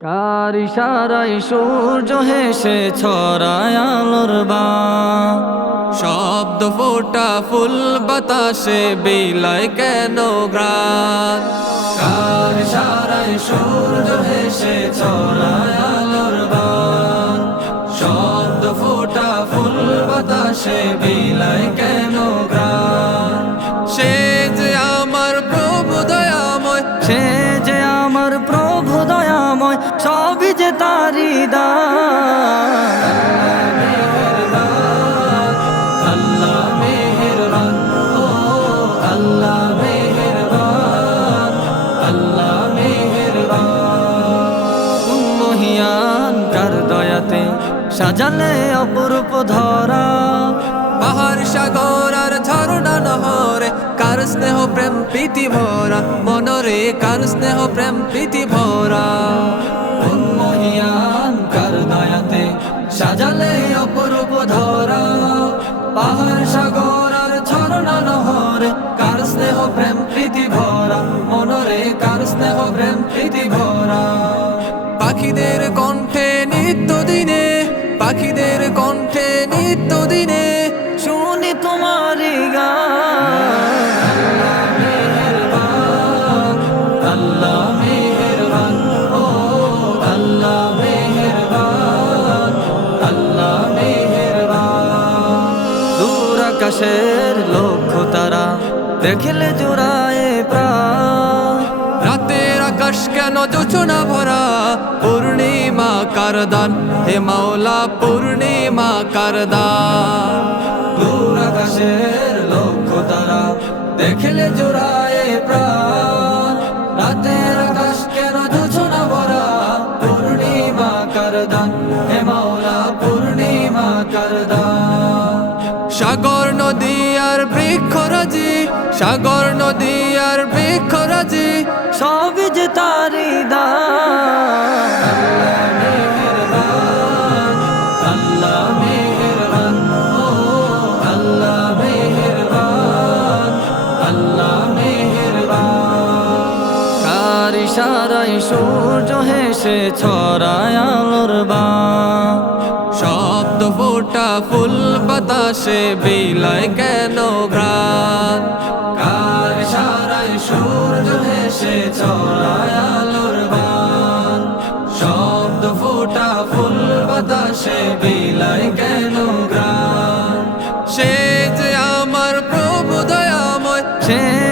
কার ইশারায় সূর্য হেসে ছড়ায় আলোর। শব্দ ফোটা ফুল বাতাসে বিলায় কেন গ্রান কার ইশারায় সূর্য হেসে ছড়ায় আলোর। শব্দ ফোটা ফুল বাতাসে বিলায় কেন গ্রাণ সে দয়াতে সাজালে অপরূপ ধরা। পাহাড় সাগর আর ঝর্ণা নহরে কার স্নেহ প্রেম প্রীতি ভরা। মনরে কার স্নেহ প্রেম প্রীতি ভরা। দয়াতে সাজালে অপরূপ ধরা, পাহাড় সাগর আর ঝর্ণা নহরে, কার স্নেহ প্রেম প্রীতি ভরা, মনরে কার স্নেহ প্রেম প্রীতি ভরা। পাখিদের কণ্ঠে নিত্য দিনে, পাখিদের কণ্ঠে নিত্য দিনে আকাশের লক্ষ্য তারা। দেখলে জোড়ায় প্রাণ। রাতের আকাশ কেন যোচনা ভরা? পূর্ণিমা কারদান হে মাওলা পূর্ণিমা কারদান দূর আকাশের লক্ষ্য তারা। দেখলে জোড়ায় নদী আর বৃক্ষরাজি সাগর নদী আর বৃক্ষরাজি সবই যে তারি দান সারাই সূর্য হেসে ছড়ায় শব্দ ফোটা ফুল বাতাসে বিলায় কেন ঘ্রাণ? কার সারাই সূর্য হেসে ছড়ায় আলোর বান? শব্দ ফোটা ফুল বাতাসে বিলায় কেন ঘ্রাণ? সে যে আমার প্রভু দয়াময়, সে